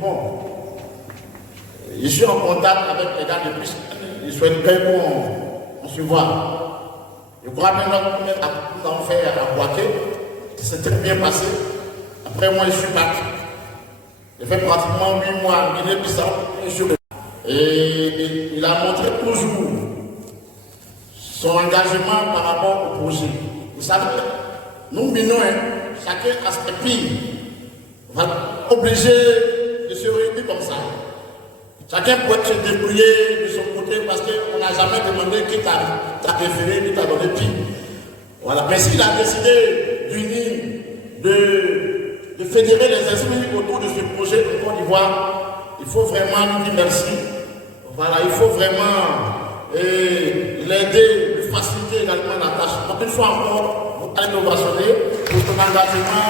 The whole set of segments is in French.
bon, je suis en contact avec les gars de plus. Ils souhaitent bien qu'on se voit. Je crois que notre premier acte que nous avons fait à Boaké, c'est très bien passé. Après moi, je suis parti. J'ai fait pratiquement 8 mois en Guinée-Bissau. Et il a montré toujours son engagement par rapport au projet. Vous savez, nous minons, chacun a ses pays. On va être obligé de se réunir comme ça. Chacun peut se débrouiller de son côté parce qu'on n'a jamais demandé qui t'a référé, qui t'a donné pire. Voilà. Mais s'il a décidé d'unir, de fédérer les esprits autour de ce projet de Côte d'Ivoire, il faut vraiment lui dire merci. Voilà, il faut vraiment l'aider, lui faciliter également la tâche. Donc une fois encore, vous allez nous ovationner pour ton engagement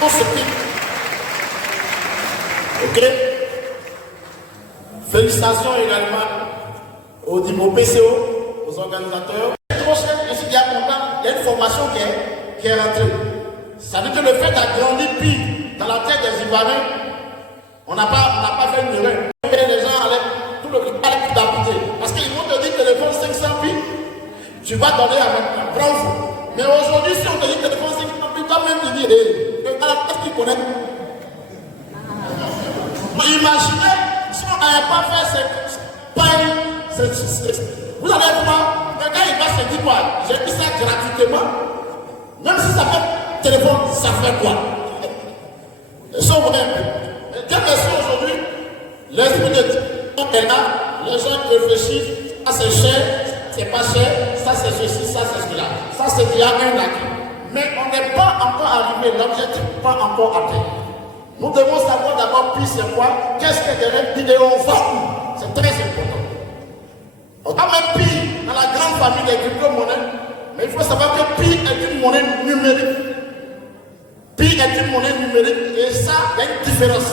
pour ce pays. Ok? Félicitations également au niveau PCO, aux organisateurs. Je suis bien content, il y a une formation qui est rentrée. Ça veut dire que le fait d'agrandir pile dans la tête des Ivoiriens, on n'a pas fait une erreur. Les gens allaient tout le temps d'habiter. Parce qu'ils vont te dire téléphone 500 piles, tu vas donner avec un grand fou. Mais aujourd'hui, si on te dit téléphone 500 piles, toi-même tu dis, qu'est-ce qu'ils connaissent? Imaginez si on n'avait pas fait vous allez voir, le gars il va se dire quoi? J'ai mis ça gratuitement. Même si ça fait téléphone, ça fait quoi? Sauf même. Dieu merci aujourd'hui, l'esprit de Dieu est là, les gens réfléchissent, ça c'est cher, c'est pas cher, ça c'est ceci, ça c'est cela. Ça c'est déjà un acquis. Mais on n'est pas encore arrivé, l'objectif n'est pas encore atteint. Nous devons savoir d'abord puis c'est quoi, qu'est-ce que derrière vidéo on va où? C'est très important. On a même Pi dans la grande famille des crypto-monnaies, mais il faut savoir que Pi est une monnaie numérique. Pi est une monnaie numérique et ça, il y a une différence.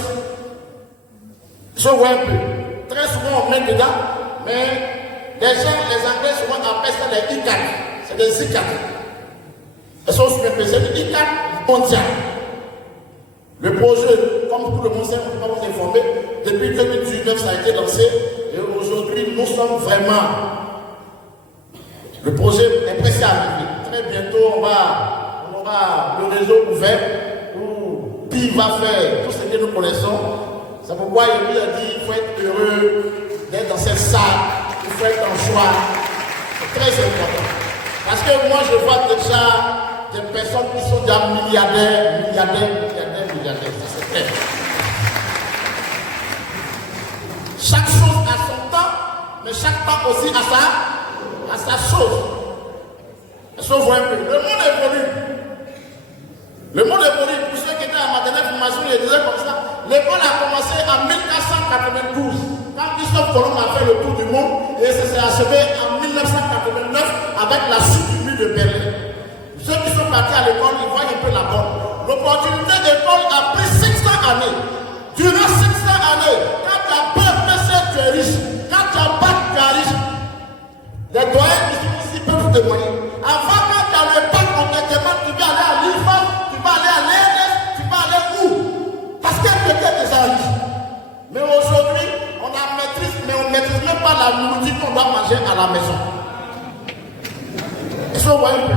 Je vois un peu. Très souvent on met dedans, mais les gens, les Anglais souvent appellent ça des ICANN. C'est des ICANN. Elles sont sur le PC, des ICANN mondial. Le projet, comme tout le monde sait, on va vous informer, depuis 2019 ça a été lancé et aujourd'hui nous sommes vraiment. Le projet est pressé à arriver. Très bientôt on aura le réseau ouvert où Pi va faire tout ce que nous connaissons. C'est pourquoi il lui a dit qu'il faut être heureux d'être dans cette salle, il faut être en joie. C'est très important. Parce que moi je vois déjà des personnes qui sont déjà milliardaires. Ça c'est clair. Chaque chose a son temps, mais chaque temps aussi a sa chose. Sauf un peu. Le monde évolue. Le monde évolue. Pour ceux qui étaient à ma dernière formation, ils disaient comme ça. L'école a commencé en 1492. Quand Christophe Colomb a fait le tour du monde, et ça s'est achevé en 1989 avec la chute du mur de Berlin. Ceux qui sont partis à l'école, ils voient un peu la bonne. L'opportunité d'école a pris 500 années. Durant 500 années, quand tu as BPC, tu es riche. Quand tu as bac, tu es riche. Les doyens qui sont ici peuvent témoigner. Avant, quand tu as le bac, on te demande, tu vas aller à l'IFA, tu vas aller à l'ENS, tu vas aller où? Parce que tu étais déjà riche. Mais aujourd'hui, on la maîtrise, mais on ne maîtrise même pas la nourriture qu'on doit manger à la maison. Est-ce que vous voyez un peu?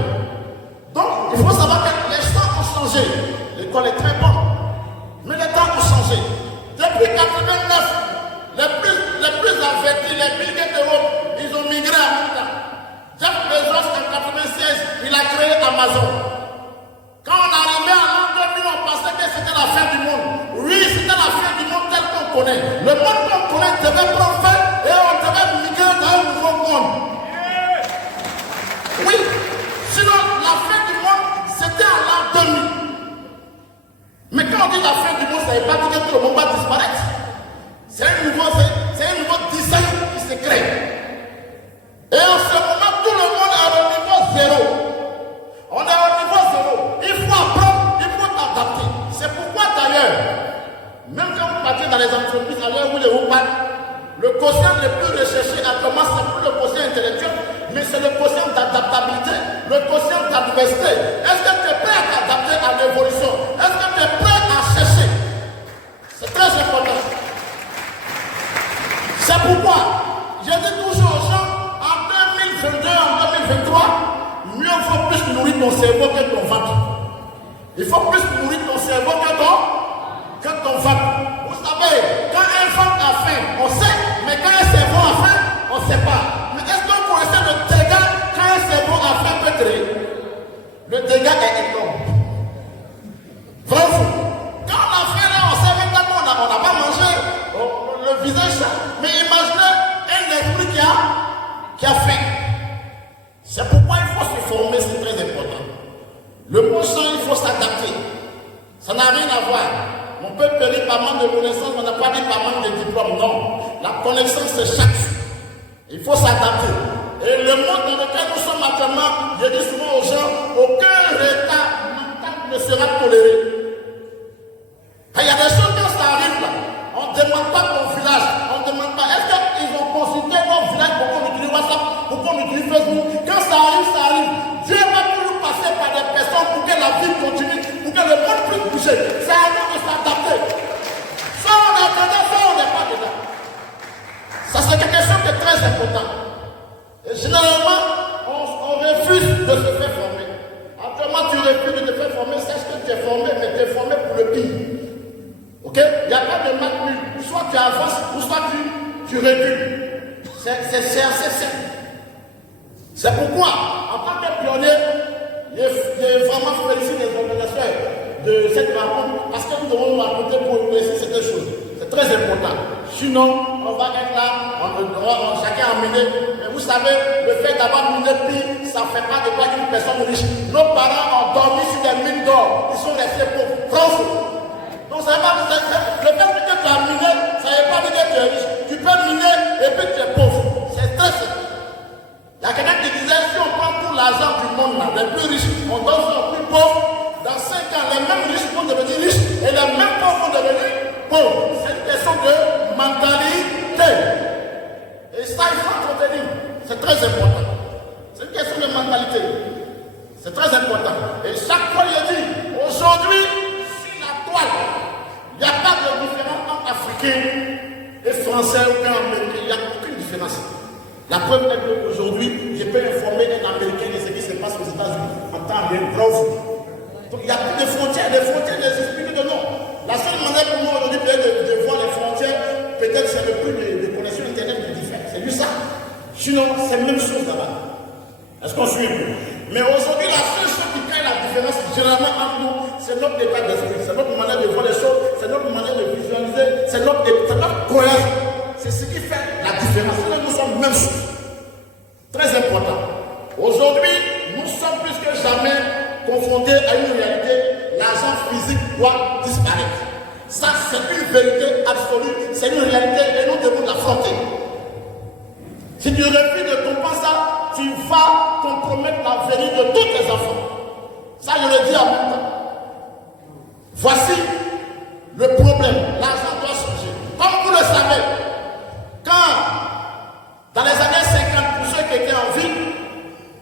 Donc, il faut savoir que les temps ont changé. L'école est très bonne. Mais les temps ont changé. Depuis 1989, les plus avertis, les Bill Gates d'Europe, ils ont migré à Amérique. Jeff Bezos, en 1996, il a créé Amazon. Quand on arrivait à l'an 2000, on pensait que c'était la fin du monde. Oui, c'était la fin du monde tel qu'on connaît. Le monde qu'on connaît devait prendre fin et on devait migrer dans un nouveau monde. Oui, sinon la fin du monde, c'était en l'an 2000. Mais quand on dit la fin du monde, ça ne veut pas dire que tout le monde va disparaître. C'est un nouveau design qui se crée. Et en ce moment, tout le monde est au niveau zéro. On est au niveau zéro. Il faut apprendre, il faut t'adapter. C'est pourquoi d'ailleurs, même quand vous partez dans les entreprises, à l'heure où les vous parlent, le quotient le plus recherché actuellement, c'est plus le quotient intellectuel, mais c'est le quotient d'adaptabilité, le quotient d'adversité. Est-ce que tu es prêt à t'adapter à l'évolution? Est-ce que tu es prêt à chercher? C'est très important. C'est pourquoi je dis toujours aux gens, en 2022, en 2023, mieux vaut plus nourrir ton cerveau que ton ventre. Il faut plus nourrir ton cerveau que ton ventre. Vous savez, quand un ventre a faim, on sait, mais quand un cerveau a faim, on ne sait pas. Mais est-ce que vous connaissez le dégât quand un cerveau a faim peut créer? Le dégât est énorme. Vrai ou faux? Quand on a faim là, on sait maintenant qu'on n'a pas mangé le visage ça. Mais imaginez un esprit qui a faim. C'est pourquoi il faut se former, c'est très important. Le bon sang, il faut s'adapter. Ça n'a rien à voir. On peut périr par manque de connaissances, on n'a pas dit par manque de diplôme. Non. La connaissance, c'est chaque jour. Il faut s'adapter. Et le monde dans lequel nous sommes actuellement, je dis souvent aux gens, aucun retard mental ne sera toléré. Il y a des choses quand ça arrive là, on ne demande pas ton village, on ne demande pas. Est-ce qu'ils ont consulté notre village pour qu'on utilise WhatsApp, pour qu'on utilise Facebook? Quand ça arrive, ça arrive. Dieu va toujours passer par des personnes pour que la vie continue, pour que le monde puisse bouger. C'est à nous de s'adapter. Soit on est dedans, soit on n'est pas dedans. Ça c'est quelque chose de très important. Et généralement, on refuse de se faire former. Actuellement, tu refuses de te faire former, sache que tu es formé, mais tu es formé pour le pire. Ok? Il n'y a pas de maths nul. Soit tu avances, ou soit tu recules. C'est assez simple. C'est pourquoi, en tant que pionnier, j'ai vraiment félicité les organisateurs de cette rencontre parce que nous devons nous raconter pour réussir cette chose. C'est très important. Sinon, on va être là, on chacun a miné. Mais vous savez, le fait d'avoir miné pire, ça ne fait pas de toi une personne riche. Nos parents ont dormi sur des mines d'or. Ils sont restés pauvres. France. Donc, ça va, le fait que tu as miné, ça ne veut pas dire que tu es riche. Tu peux miner et puis tu es pauvre. C'est très simple. Il y a quelqu'un qui disait, si on prend tout l'argent du monde, là, les plus riches, on donne ça aux plus pauvres, dans 5 ans, les mêmes riches vont devenir riches et les mêmes pauvres vont devenir pauvres. C'est une question de mentalité. Et ça, il faut entretenir. C'est très important. C'est une question de mentalité. C'est très important. Et chaque fois, il dit, aujourd'hui, sur la toile, il n'y a pas de différence entre Africains et Français ou Américains. Il n'y a aucune différence. La preuve est qu'aujourd'hui, je peux informer un Américain de ce qui se passe aux États-Unis en temps réel. Donc il n'y a plus de frontières. Les frontières n'existent plus que de nom. La seule manière pour moi aujourd'hui de voir les frontières, peut-être c'est le prix de connexion Internet qui diffère. C'est juste ça. Sinon, c'est la même chose là-bas. Est-ce qu'on suit? Mais aujourd'hui, la seule chose qui crée la différence généralement entre nous, c'est notre état d'esprit, c'est notre manière de voir les choses, c'est notre manière de visualiser, c'est notre cohérence. C'est ce qui fait la différence. Nous sommes même chose. Très important. Aujourd'hui, nous sommes plus que jamais confrontés à une réalité. L'argent physique doit disparaître. Ça, c'est une vérité absolue. C'est une réalité et nous devons l'affronter. Si tu refuses de comprendre ça, tu vas compromettre l'avenir de tous tes enfants. Ça, je le dis en même temps. Voici le problème. L'argent doit changer. Comme vous le savez, quand, dans les années 50, pour ceux qui étaient en vie,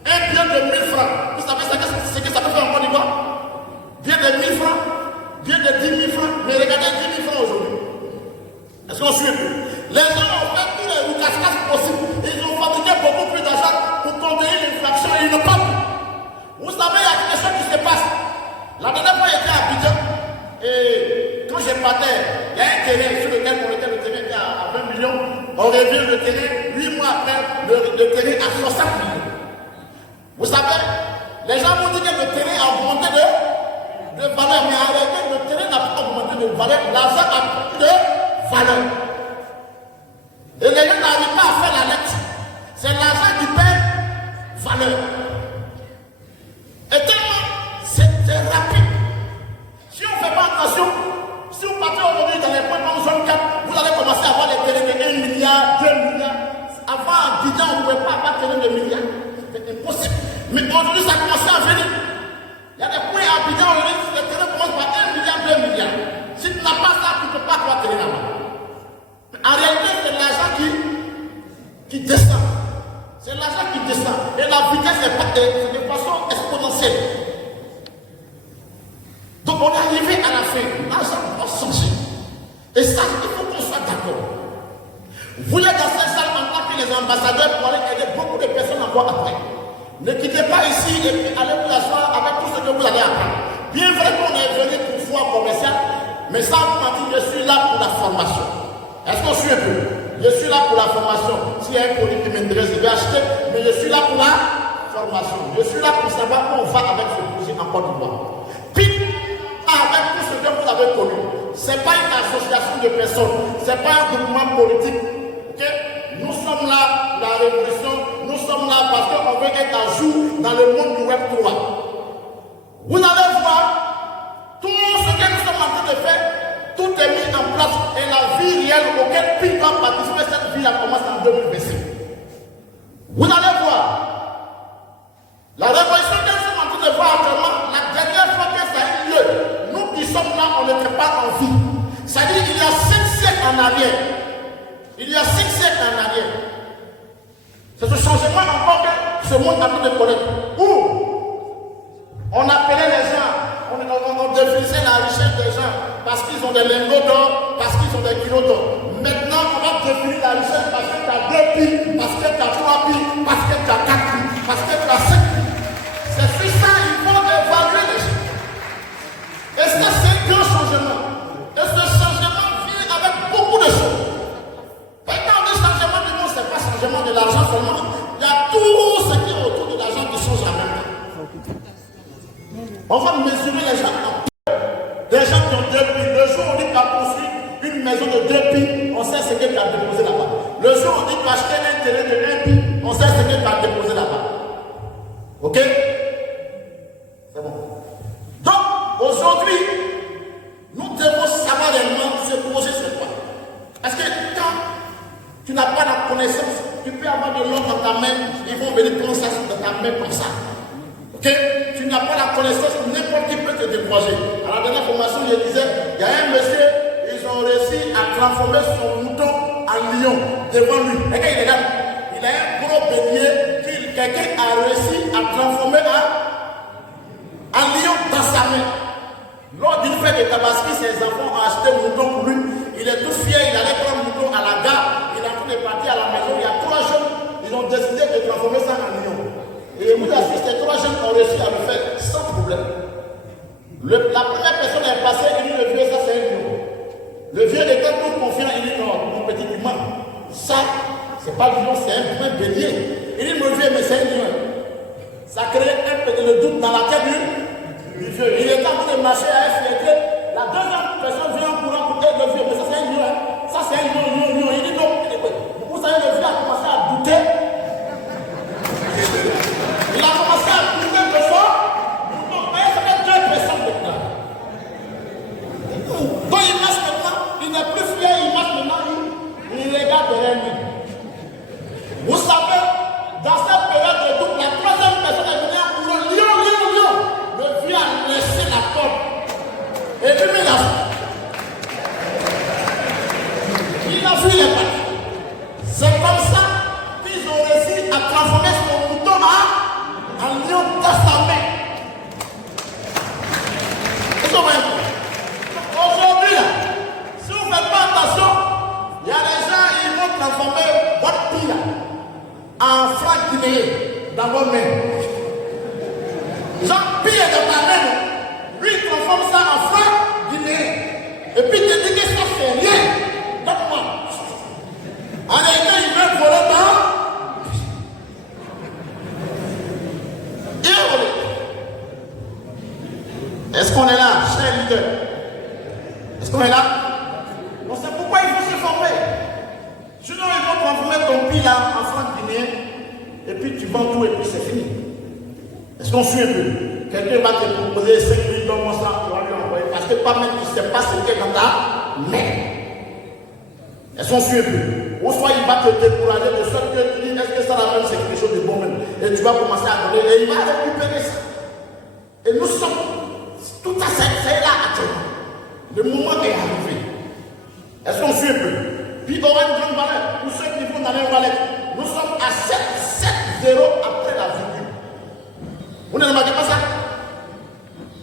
un bien de 1000 francs, vous savez ce que ça peut faire en Côte d'Ivoire? Bien de 1000 francs, bien de 10 000 francs, mais regardez 10 000 francs aujourd'hui. Est-ce qu'on suit? Les gens ont fait tous les roucages possibles. Ils ont fabriqué beaucoup plus d'argent pour contenir l'inflation et ils ne parlent plus. Vous savez, il y a quelque chose qui se passe. La dernière fois, j'étais à Abidjan et quand je partais, il y a un terrain sur lequel on était, le terrain était à 20 millions. On revient le terrain, 8 mois après, le terrain à 60 millions. Vous savez, les gens vont dire que le terrain a augmenté de valeur, mais en réalité, le terrain n'a pas augmenté de valeur, l'argent a pris de valeur. Et les gens n'arrivent pas à faire la lettre. C'est l'argent qui perd valeur. Et tellement, c'est rapide. Si on ne fait pas attention, si vous partez aujourd'hui dans les points de zone 4, vous allez commencer à avoir les terrains de 1 milliard, 2 milliards. Avant, en 10 ans, on ne pouvait pas avoir terrain de milliards. C'est impossible. Mais aujourd'hui, ça a commencé à venir. Il y a des points à Abidjan, les terrains commencent par 1 milliard, 2 milliards. Si tu n'as pas ça, tu ne peux pas avoir terrain là-bas. En réalité, c'est l'argent qui descend. C'est l'argent qui descend. Et la vitesse est de façon exponentielle. Donc on est arrivé à la fin. L'argent doit changer. Et ça, il faut qu'on soit d'accord. Vous êtes dans cette salle en tant que les ambassadeurs pour aller aider beaucoup de personnes encore après. Ne quittez pas ici et puis allez vous asseoir avec tout ce que vous allez apprendre. Bien vrai qu'on est venu pour foire commerciale, mais sans vous mentir, je suis là pour la formation. Est-ce qu'on suit un peu? Je suis là pour la formation. S'il y a un produit qui m'intéresse, je vais acheter, mais je suis là pour la formation. Je suis là pour savoir où on va avec ce projet en Côte d'Ivoire. Puis, avec tout ce que vous avez connu, ce n'est pas une association de personnes, ce n'est pas un groupement politique. Okay? Nous sommes là, la révolution, nous sommes là parce qu'on veut être à jour dans le monde du Web 3. Vous allez voir, tout ce que nous sommes en train de faire, tout est mis en place et la vie réelle auquel Pi va participer, cette vie commence en 2025. Vous allez voir, la révolution que nous sommes en train de voir actuellement, la dernière fois que ça a eu lieu, nous qui sommes là, on n'était pas en vie. C'est-à-dire qu'il y a 5 siècles en arrière. Il y a 5 siècles en arrière. C'est ce changement encore que ce monde a pu de connaître. Où on appelait les gens, on définissait la richesse des gens parce qu'ils ont des lingots d'or, parce qu'ils ont des kilos d'or. Maintenant, on va définir la richesse parce que tu as 2 pi, parce que tu as 3 pi, parce que tu as 4 pi, parce que tu as 5 pi. C'est sur ça qu'il faut évaluer les gens. Et ça, c'est un grand changement. Et ce changement vient avec beaucoup de choses. Quand on dit changement du monde, ce n'est pas changement de l'argent seulement. Il y a tout ce qui est autour de l'argent qui change en même temps. On va mesurer les gens. Des gens qui ont 2 pi. Le jour où on dit que tu as construit une maison de 2 pi, on sait ce que tu as déposé là-bas. Le jour où on dit que tu as acheté un terrain de 1 pi, on sait ce que tu as déposé là-bas. Ok? C'est bon. Donc, aujourd'hui, nous devons savoir réellement ce projet c'est quoi. Parce que quand tu n'as pas la connaissance, tu peux avoir de l'or dans ta main, ils vont venir prendre ça dans ta main comme ça. Ok? Tu n'as pas la connaissance, n'importe qui peut te décourager. À la dernière formation, je disais, il y a un monsieur, ils ont réussi à transformer son mouton en lion devant lui. Et quand il est là, il a un gros bélier que quelqu'un a réussi à transformer en lion dans sa main. Lors d'une fête de Tabaski, ses enfants ont acheté un mouton pour lui. Il est tout fier, il allait prendre le mouton à la gare. Il est en train de partir à la maison. Il y a 3 jeunes, ils ont décidé de transformer ça en lion. Et vous assistez, ces 3 jeunes ont réussi à le faire sans problème. La première personne est passée, il dit le vieux, ça c'est un lion. Le vieux était tout confiant, il dit non, mon petit humain, ça, c'est pas lion, c'est un vrai bélier. Il dit mon vieux, mais c'est un lion. Ça crée un peu de doute dans la tête du vieux. Il est en train de marcher à FLT. La deuxième personne vient en courant pour dire le vieux, mais ça c'est un lion. Ça c'est un lion. Il dit non. Vous savez, le vieux a commencé à douter. Il a commencé à douter de ça. Mais ça fait 2 personnes maintenant. Donc il marche maintenant, il n'est plus fier, il marche maintenant, il regarde derrière lui. Vous savez, dans cette période de doute, la 3e personne est venue en courant, lion. Le vieux a laissé la porte. Et puis il a fui les pattes. C'est comme ça qu'ils ont réussi à transformer son mouton en lion dans sa main. Aujourd'hui, si vous ne faites pas attention, il y a des gens qui vont transformer votre pile en franc guinéen dans vos mains. Jean pille dans ta main, lui il transforme ça en franc guinéen. Et puis il te dit que ça c'est rien. Donne-moi. En réalité, il veut voler dans. Est-ce qu'on est là, cher leader? Est-ce qu'on est là? On sait pourquoi il faut se former. Sinon, ils vont transformer ton pile en franc guinéen. Et puis tu vends tout et puis c'est fini. Est-ce qu'on suit un peu? Quelqu'un va te proposer 5 000 donne-moi ça, tu vas lui envoyer. Parce que toi-même, tu ne sais pas ce qu'il y a dans ta main. Est-ce qu'on suit un peu? Ou soit il va te décourager de sorte que tu dis, est-ce que ça la même, c'est quelque chose de bon même? Et tu vas commencer à donner, et il va récupérer ça. Et nous sommes, tout ça, c'est là actuellement. Le moment est arrivé. Est-ce qu'on suit un peu? Puis il aura une grande valeur. Pour ceux qui vont dans les valeurs, nous sommes à 7-0 après la virgule. Vous ne remarquez pas ça?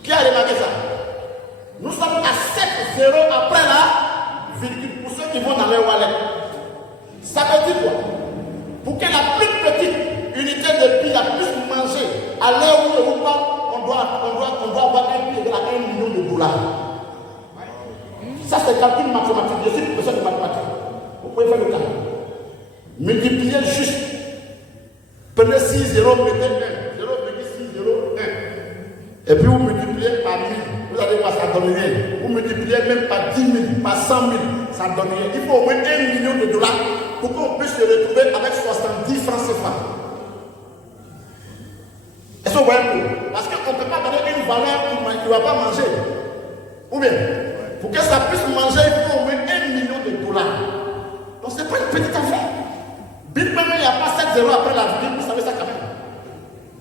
Qui a remarqué ça? Nous sommes à 7-0 après la virgule. Pour ceux qui vont dans les wallets. Ça veut dire quoi? Pour que la plus petite unité de pile puisse manger, à l'heure où je vous parle, on doit avoir un prix égal à 1 million de dollars. Ça, c'est calcul mathématique. Je suis professeur de mathématiques. Vous pouvez faire le calcul. Multipliez juste. Prenez 6 0, mettez 1. 0,601. Et puis vous multipliez par 1000. Vous allez voir, ça donne rien. Vous multipliez même par 10 000, par 100 000. Ça donne rien. Il faut au moins 1 million de dollars pour qu'on puisse se retrouver avec 70 francs CFA. Est-ce que vous voyez un peu? Parce qu'on ne peut pas donner une valeur qui ne va pas manger. Ou bien, pour que ça puisse manger, il faut au moins 1 million de dollars. Donc ce n'est pas une petite affaire. Bill même, il n'y a pas 7 zéros après la vie, vous savez ça quand même.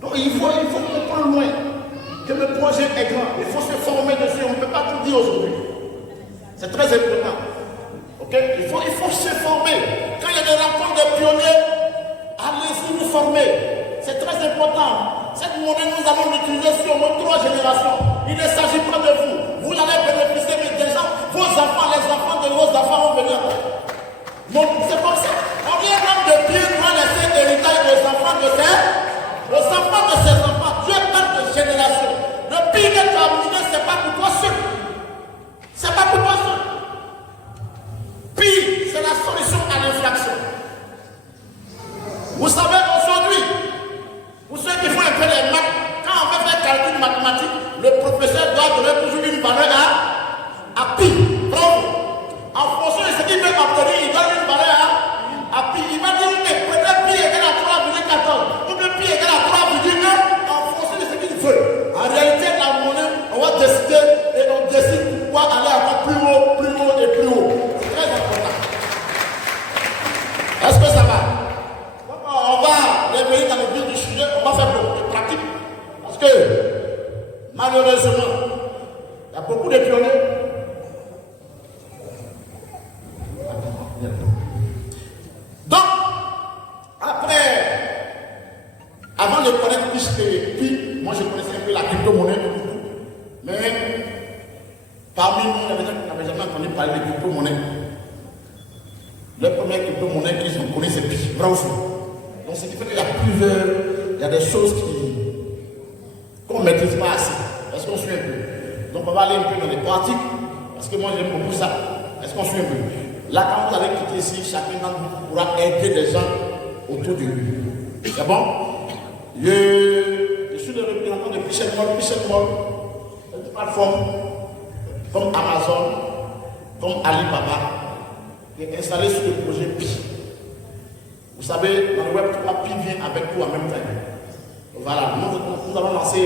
Donc il faut qu'on prenne loin. Que le projet est grand. Il faut se former dessus. On ne peut pas tout dire aujourd'hui. C'est très important. Ok? Il faut se former. Quand il y a des rencontres de pionniers, allez-y vous former. C'est très important. Cette monnaie, nous allons l'utiliser sur nos 3 générations. Il ne s'agit pas de vous. Vous allez bénéficier, mais des gens, vos enfants, les enfants de vos enfants vont venir. Donc, c'est comme ça. On vient même de bien doit laisser l'héritage aux enfants de ses enfants. Dieu parle de génération. Le pire que tu as amené, ce n'est pas pour toi seul. C'est pas pour toi seul. Pire, c'est la solution à l'inflation. Vous savez, aujourd'hui, pour ceux qui font un peu les maths, quand on veut faire calcul mathématique, le professeur doit donner toujours une valeur à pi. Bravo. En fonction de ce qu'il veut obtenir, il donne une valeur à pi. Il va dire que prenez pi égale à 3,14 ou bien pi égale à 3,1 en fonction de ce qu'il veut. En réalité, la monnaie, on va décider et on décide pourquoi aller encore plus haut et plus haut. C'est très important. Est-ce que ça va? On va revenir dans le vif du sujet, on va faire beaucoup de pratiques. Parce que, malheureusement, il y a beaucoup de pionniers. Donc, avant de connaître plus que pi, moi je connaissais un peu la crypto-monnaie, mais parmi nous, il y a des gens qui n'avaient jamais entendu parler de crypto-monnaie. La première crypto-monnaie qu'ils ont connue, c'est pi. Bravo. Donc, ce qui fait qu'il y a plusieurs, il y a des choses qu'on ne maîtrise pas assez. Est-ce qu'on suit un peu? Donc, on va aller un peu dans les pratiques, parce que moi j'aime beaucoup ça. Est-ce qu'on suit un peu? Là, quand vous allez quitter ici, chacun d'entre vous pourra aider des gens autour de lui. C'est bon? Je suis le représentant de Pichel Mall. Pichel Mall, une plateforme comme Amazon, comme Alibaba, qui est installée sur le projet Pi. Vous savez, dans le web, Pi vient avec tout en même temps. Voilà, nous allons lancer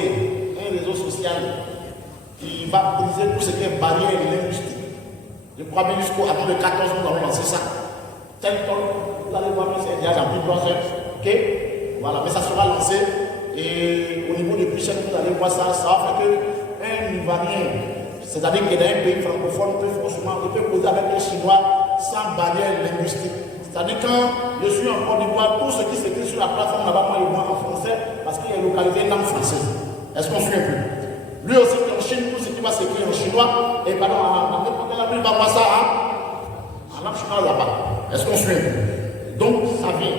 un réseau social qui va briser tout ce qui est barrière linguistique. Je crois bien jusqu'au avant de 14 ans, nous allons lancer ça. Tel temps, vous allez voir, c'est déjà dans 3 heures. Ok? Voilà, mais ça sera lancé. Et au niveau de Pichel, vous allez voir ça. Ça va faire qu'un Ivoirien, c'est-à-dire qu'il y a un pays francophone, peut causer avec un Chinois sans barrière linguistique. C'est-à-dire quand je suis en Côte d'Ivoire, tout ce qui s'écrit sur la plateforme là-bas, moi, il voit en français parce qu'il est localisé en langue française. Est-ce qu'on suit un peu? Lui aussi, en Chine, tout ce qui va s'écrire en chinois, et pardon, il va voir ça en langue chinoise là-bas. Est-ce qu'on suit? Donc, ça vient.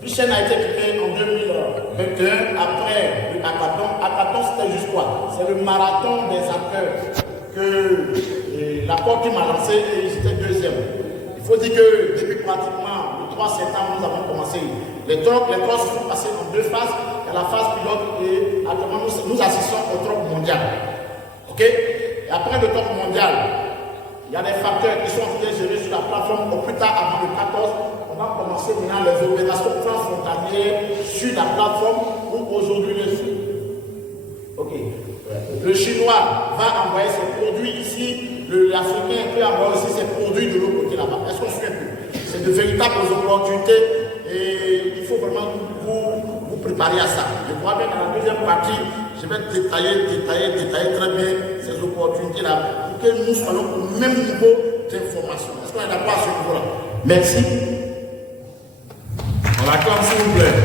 Pichel a été créé en 2021 après le hackathon. Hackathon, c'était juste quoi? C'est le marathon des acteurs que la porte qui m'a lancé et j'étais deuxième. Il faut dire que depuis pratiquement le 3 septembre, nous avons commencé. Les talks se sont passés en 2 phases. Il y a la phase pilote et actuellement nous assistons au talk mondial. Ok? Et après le talk mondial, il y a des facteurs qui sont en train de gérer sur la plateforme. Au plus tard, avant le 14, on va commencer maintenant les opérations transfrontalières sur la plateforme où aujourd'hui ok. Le Chinois va envoyer ses produits ici, l'Africain peut envoyer aussi ses produits de l'autre côté là-bas. Est-ce qu'on suit un peu? C'est de véritables opportunités et il faut vraiment vous préparer à ça. Je crois bien dans la deuxième partie, je vais détailler très bien ces opportunités-là pour que nous soyons au même niveau d'information. Est-ce qu'on est d'accord à ce niveau-là? Merci. On l'acclame s'il vous plaît.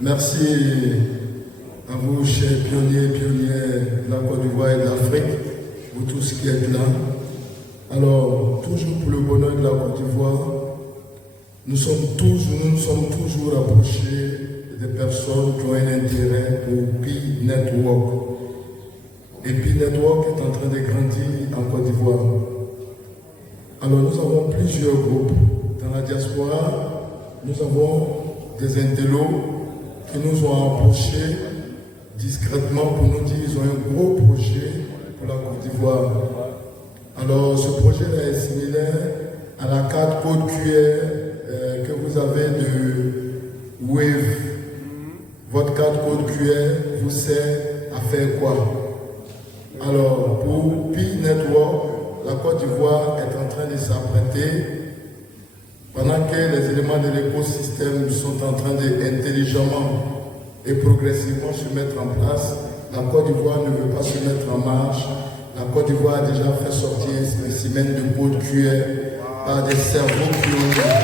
Merci à vous, chers pionniers de la Côte d'Ivoire et de l'Afrique, vous tous qui êtes là. Alors, toujours pour le bonheur de la Côte d'Ivoire, nous nous sommes toujours approchés des personnes qui ont un intérêt pour Pi Network. Et Pi Network est en train de grandir en Côte d'Ivoire. Alors, nous avons plusieurs groupes. Dans la diaspora, nous avons des intellos qui nous ont approchés discrètement pour nous dire qu'ils ont un gros projet pour la Côte d'Ivoire. Alors, ce projet-là est similaire à la carte code QR que vous avez de Wave. Votre carte code QR vous sert à faire quoi? Alors, pour Pi Network, la Côte d'Ivoire est en train de s'apprêter, pendant que les éléments de l'écosystème sont en train d'intelligemment et progressivement se mettre en place. La Côte d'Ivoire ne veut pas se mettre en marche. La Côte d'Ivoire a déjà fait sortir un spécimen de code QR par des cerveaux pionniers.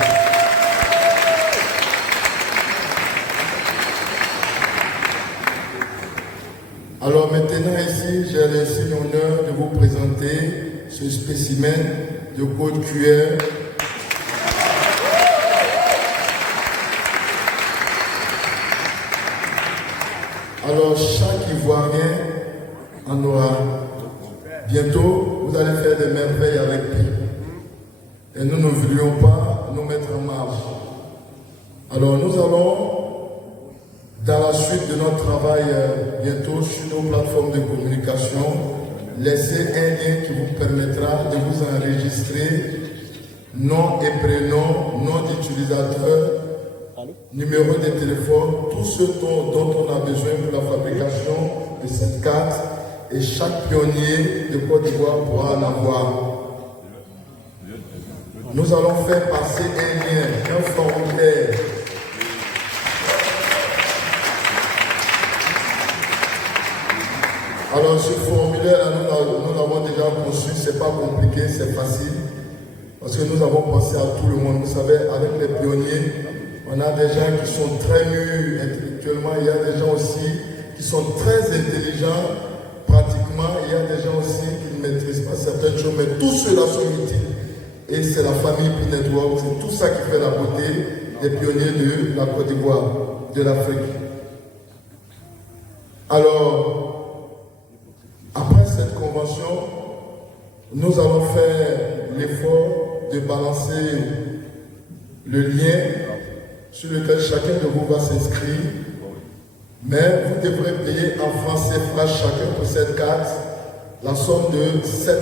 Alors maintenant ici, j'ai l'insigne honneur de vous présenter ce spécimen de code QR. Alors chaque Ivoirien en aura. Bientôt, vous allez faire des merveilles avec Pi. Et nous ne voulions pas nous mettre en marche. Alors nous allons, dans la suite de notre travail, bientôt sur nos plateformes de communication, laisser un lien qui vous permettra de vous enregistrer nom et prénom, nom d'utilisateur, numéro de téléphone, tout ce dont on a besoin pour la fabrication de cette carte, et chaque pionnier de Côte d'Ivoire pourra en avoir. Nous allons faire passer un lien, un formulaire. Alors ce formulaire, nous l'avons déjà conçu, c'est pas compliqué, c'est facile. Parce que nous avons pensé à tout le monde. Vous savez, avec les pionniers, on a des gens qui sont très mûrs intellectuellement, il y a des gens aussi qui sont très intelligents pratiquement, il y a des gens aussi qui ne maîtrisent pas certaines choses, mais tous ceux-là sont utiles. Et c'est la famille Pi Network, c'est tout ça qui fait la beauté des pionniers de la Côte d'Ivoire, de l'Afrique. Alors, après cette convention, nous allons faire l'effort de balancer le lien sur lequel chacun de vous va s'inscrire. Mais vous devrez payer en francs CFA chacun pour cette carte la somme de 7